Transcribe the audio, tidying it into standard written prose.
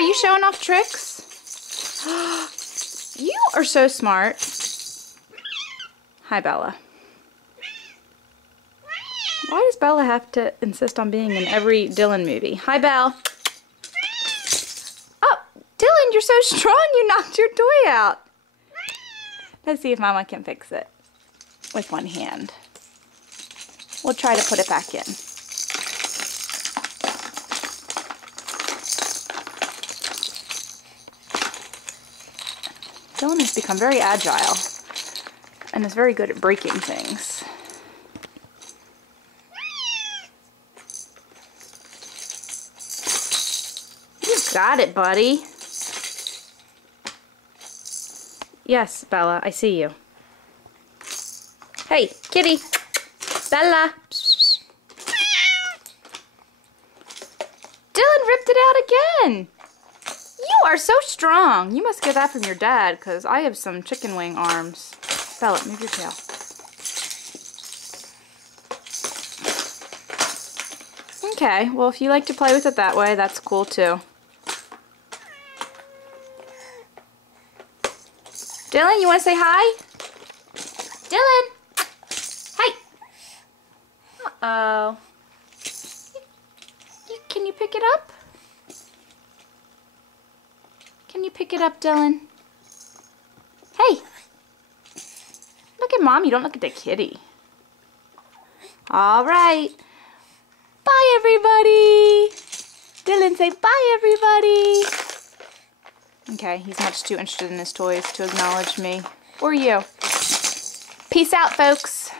are you showing off tricks? You are so smart. Hi, Bella. Why does Bella have to insist on being in every Dylan movie? Hi, Belle. Oh, Dylan, you're so strong you knocked your toy out. Let's see if Mama can fix it with one hand. We'll try to put it back in. Dylan has become very agile and is very good at breaking things. You got it, buddy. Yes, Bella, I see you. Hey, kitty. Bella. Dylan ripped it out again. You are so strong. You must get that from your dad, because I have some chicken wing arms. Bella, move your tail. Okay, well, if you like to play with it that way, that's cool too. Dylan, you want to say hi? Dylan! Hi! Uh-oh. Can you pick it up? Can you pick it up, Dylan? Hey! Look at Mom, you don't look at the kitty. Alright. Bye, everybody! Dylan, say bye, everybody! Okay, he's much too interested in his toys to acknowledge me. Or you. Peace out, folks.